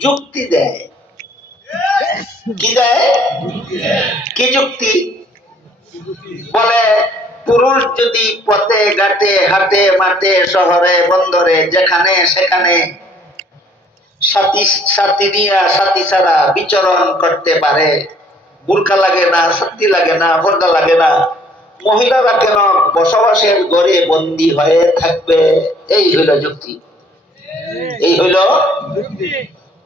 যুক্তি দেয়। কি দেয়? কি যুক্তি? বলে, পুরুষ যদি পথে ঘাটে, হাটে, মাঠে, শহরে, বন্দরে, যেখানে, সেখানে সাথী সাথী দিয়া সাথী ছাড়া বিচরণ করতে পারে। বুর্খা লাগে না, শক্তি লাগে না পর্দা লাগে না। মহিলারা কেন বসবাসের ঘরে বন্দী হয়ে থাকবে। এই হইল যুক্তি। এই হইল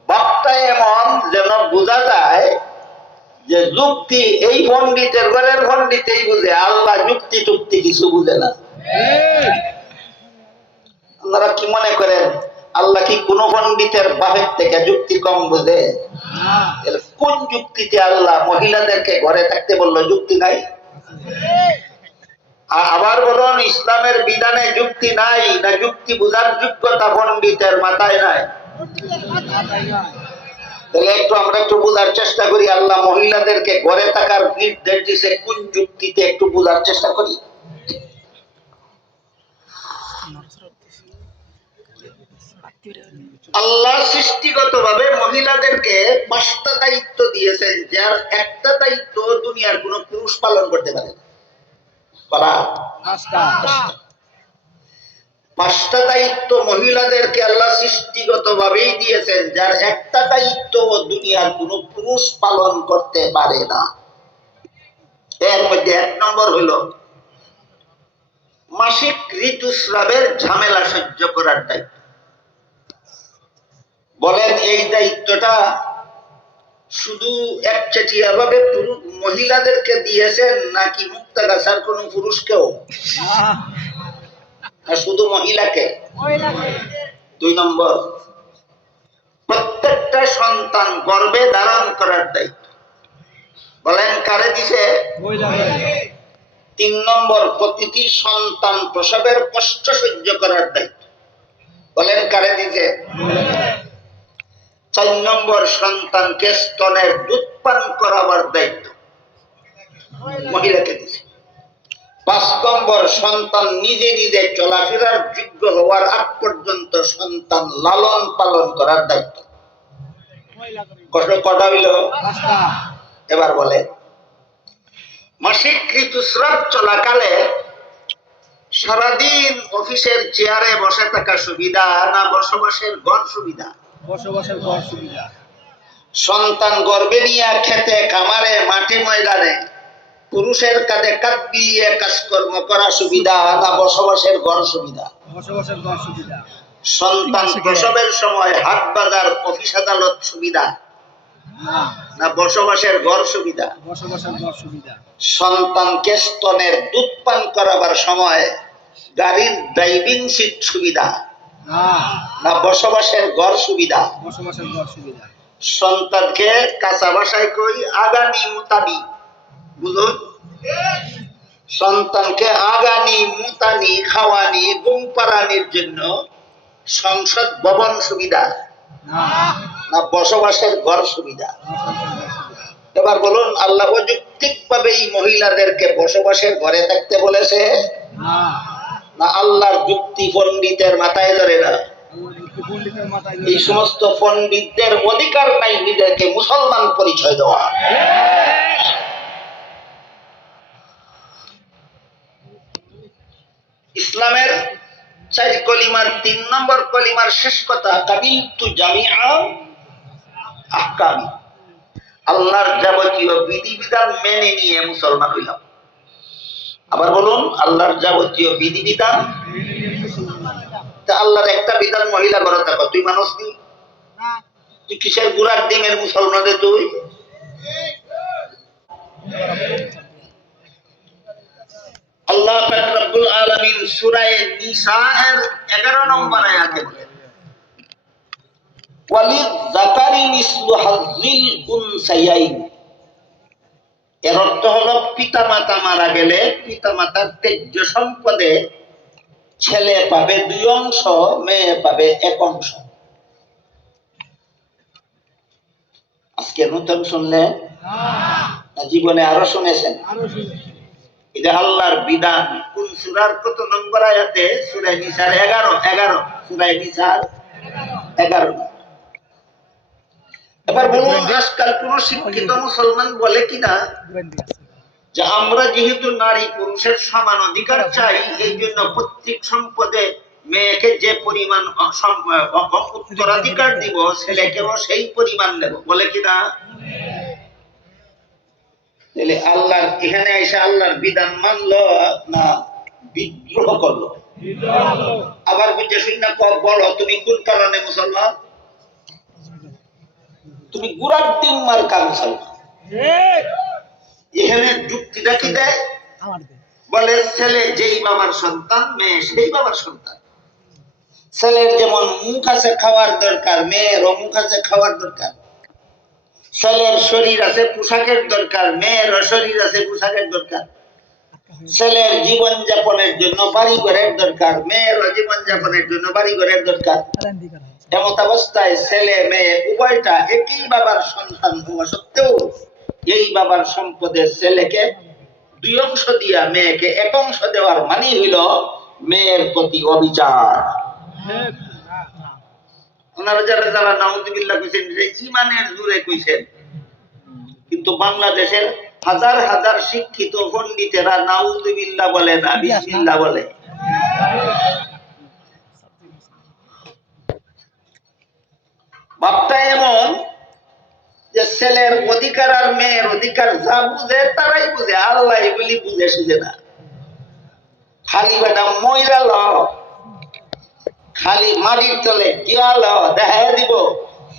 বক্তা এমন যেন বোঝা যায় যে যুক্তি এই পণ্ডিতের ঘরের পণ্ডিতেই বুঝে আল্লাহ যুক্তি টুক্তি কিছু বুঝে না। আপনারা কি মনে করেন আল্লাহ কি কোন পণ্ডিতের বাপের থেকে যুক্তি কম বুঝে? কোন যুক্তিতে আল্লাহ মহিলাদেরকে ঘরে থাকতে বলল যুক্তি নাই? আবার বলুন, ইসলামের বিধানে যুক্তি নাই, না যুক্তি বোঝার যোগ্যতা পণ্ডিতের মাথায় নাই? তাহলে একটু আমরা একটু বোঝার চেষ্টা করি, আল্লাহ মহিলাদেরকে ঘরে থাকার নির্দেশ দিছে কোন যুক্তিতে একটু বোঝার চেষ্টা করি? আল্লাহ সৃষ্টিগত ভাবে মহিলাদেরকে পাঁচটা দায়িত্ব দিয়েছেন, যার একটা দায়িত্ব দুনিয়ার কোন পুরুষ পালন করতে পারে না। পাঁচটা দায়িত্ব মহিলাদেরকে আল্লাহ সৃষ্টিগত ভাবেই দিয়েছেন যার একটা দায়িত্ব দুনিয়ার কোন পুরুষ পালন করতে পারে না। এর মধ্যে এক নম্বর হলো মাসিক ঋতুস্রাবের ঝামেলা সহ্য করার দায়িত্ব। বলেন এই দায়িত্বটা শুধু একচেটিয়া ভাবে মহিলাদেরকে দিয়েছেন নাকি মুক্তাগাছার কোন পুরুষকেও? শুধু মহিলাকে? দুই নম্বর। প্রত্যেকটা সন্তান গর্ভে ধারণ করার দায়িত্ব। বলেন, কারে দিছে? তিন নম্বর, প্রতিটি সন্তান প্রসবের কষ্ট সহ্য করার দায়িত্ব। বলেন, কারে দিছে? চার নম্বর সন্তানকে স্তনের দুধ পান করাবার দায়িত্ব। মহিলাকে দিছে। পাঁচ নম্বর সন্তান নিজে নিজে চলাফেরার যোগ্য হওয়ার আগ পর্যন্ত সন্তান লালন পালন করার দায়িত্ব। কটা হইল? এবার বলে, মাসিক ঋতুস্রাব চলাকালে সারাদিন অফিসের চেয়ারে বসে থাকা সুবিধা না বসবাসের ঘর সুবিধা? বসবাসের ঘর সুবিধা। সন্তান গর্বে নিয়ে খেতে কামারে মাঠে ময়দানে পুরুষের কাঁধে কাঁধ মিলিয়ে কাজকর্ম করা সুবিধা না বসবাসের ঘর সুবিধা? বসবাসের ঘর সুবিধা। সন্তান প্রসবের সময় হাট বাজার অফিস আদালত সুবিধা? না। না বসবাসের ঘর সুবিধা? বসবাসের ঘর সুবিধা। সন্তানকে স্তনের দুধ পান করাবার সময় গাড়ির ড্রাইভিং সিট সুবিধা? না বসবাসের ঘর সুবিধা। বসবাসের ঘর সুবিধা। সন্তানকে কাঁচা ভাষায় কই আগানি মুতানি। বুঝুন সন্তানকে আগানি মুতানি খাওয়ানি জন্য সংসদ ভবন সুবিধা। না। বসবাসের ঘর সুবিধা। এবার বলুন আল্লাহ অযৌক্তিক ভাবে এই মহিলাদেরকে বসবাসের ঘরে থাকতে বলেছে? না। না আল্লাহর যুক্তি পণ্ডিতের মাথায় ধরে না। এই সমস্ত পণ্ডিতদের অধিকার নাই নিজেকে মুসলমান পরিচয় দেওয়া। ইসলামের চার কলিমার, তিন নম্বর কলিমার শেষ কথা কাবিল তু জামিআ আহকামি। আল্লাহর যাবতীয় বিধিবিধান মেনে নিয়ে মুসলমান হইলাম। আবার বলুন, আল্লাহর যাবতীয় বিধিবিধান? তা আল্লাহর একটা বিধান মহিলা ঘরে থাকো। তুই মানুষ নি তুই কিসের গুড়ার ডিমের মুসলমানের তুই? আল্লাহ আলামিন সূরা নিসা এর 11 নম্বর আয়াতে বলেন ওয়ালিদ যাকারি মিসলু হাযিল উনসায়াইন এর অর্থ হলো পিতা মাতা মারা গেলে পিতা মাতার তেজ্য সম্পদে ছেলে পাবে দুই অংশ মেয়ে পাবে এক অংশ। আজকে নতুন শুনলেন? জীবনে আরও শুনেছেন? এটা আল্লাহর বিধান কোন সুরার কত নম্বর আয়াতে? সুরাই নিসার এগারো এগারো। সুরাই নিসার এগারো। এবার বলুন। আজকাল কোন শিক্ষিত মুসলমান বলে কিনা? যে আমরা যেহেতু নারী পুরুষের সমান অধিকার চাই এই জন্য পৈতৃক সম্পদে মেয়েকে যে পরিমাণ উত্তরাধিকার দিব ছেলেকেও সেই পরিমাণ নেব বলে কিনা? তাহলে আল্লাহর এখানে এসে আল্লাহর বিধান মানলো না বিদ্রোহ করল? আবার বুঝে শুনে বলো তুমি কোন কারণে মুসলমান? তুমি গুড়ার দিন মার্কা মুসলমান এখানে যুক্তিটা কি দেয়? বলে ছেলে যেই বাবার সন্তান মেয়ে সেই বাবার সন্তান। ছেলের যেমন মুখ আছে খাওয়ার দরকার মেয়েরও মুখ আছে খাওয়ার দরকার। ছেলের শরীর আছে পোশাকের দরকার মেয়েরও শরীর আছে পোশাকের দরকার। ছেলের জীবন যাপনের জন্য বাড়ি ঘরের দরকার মেয়েরও জীবন যাপনের জন্য বাড়ি ঘরের দরকার এমত অবস্থায় ছেলে, মেয়ে, উভয়টা একই বাবার সন্তান হওয়া সত্ত্বেও এই বাবার সম্পদের ছেলেকে দুই অংশ দিয়া মেয়েকে এক অংশ দেওয়ার মানে হইল মেয়ের প্রতি অবিচার। ওনারা যারা যারা নাউজুবিল্লাহ কইছেন ইমানের জোরে কইছেন, কিন্তু বাংলাদেশের হাজার হাজার শিক্ষিত পণ্ডিতেরা নাউজুবিল্লাহ বলে না, বিসমিল্লাহ বলে। বাপটা এমন যে ছেলের অধিকার আর মেয়ের অধিকার যা বুঝে তারাই বুঝে, আল্লাহ এগুলি বুঝে সুঝে না। খালি বেটা ময়রা ল খালি মাটির তলে গিয়া ল দেখা দিব,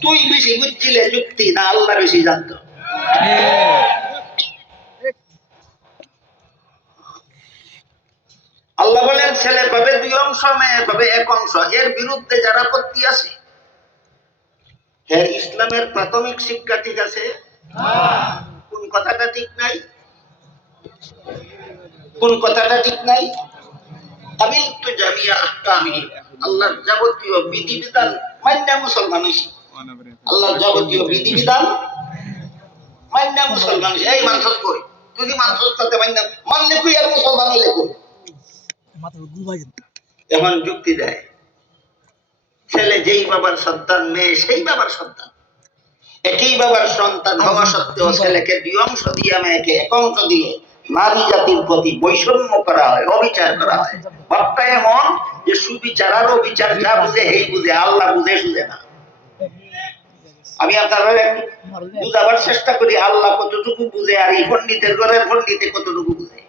তুই বেশি বুঝছিলে যুক্তি না আল্লাহ বেশি জানতো। আল্লাহ বলেন, ছেলে পাবে দুই অংশ, মেয়ে পাবে এক অংশ, এর বিরুদ্ধে যারা আপত্তি আছে হ্যাঁ ইসলামের প্রাথমিক শিক্ষা ঠিক আছে? কোন কথাটা ঠিক নাই? কোন কথাটা ঠিক নাই? আমিল তো জামিয়া আহকামি আল্লাহর যাবতীয় বিধিবিধান মান্যা মুসলমান হইছি। আল্লাহর যাবতীয় বিধিবিধান মান্যা মুসলমান হইছি। এই মানসস কই? কি মানসস করতে মান্যা মানলে কই আর মুসলমান হইলে কই এখন যুক্তি দেয়। ছেলে যেই বাবার সন্তান মেয়ে সেই বাবার সন্তান। একই বাবার সন্তান হওয়া সত্ত্বেও ছেলেকে দুই অংশ দিয়ে মেয়েকে এক অংশ দিয়ে নারী জাতির প্রতি বৈষম্য করা হয় অবিচার করা হয়। ভাবটা এমন যে সুবিচার আর অবিচার যা বুঝে এই বুঝে আল্লাহ বুঝে শুধে না। আমি আপনারা একটু বুঝাবার চেষ্টা করি আল্লাহ কতটুকু বুঝে আর এই পন্ডিতের ঘরের পণ্ডিতে কতটুকু বুঝে।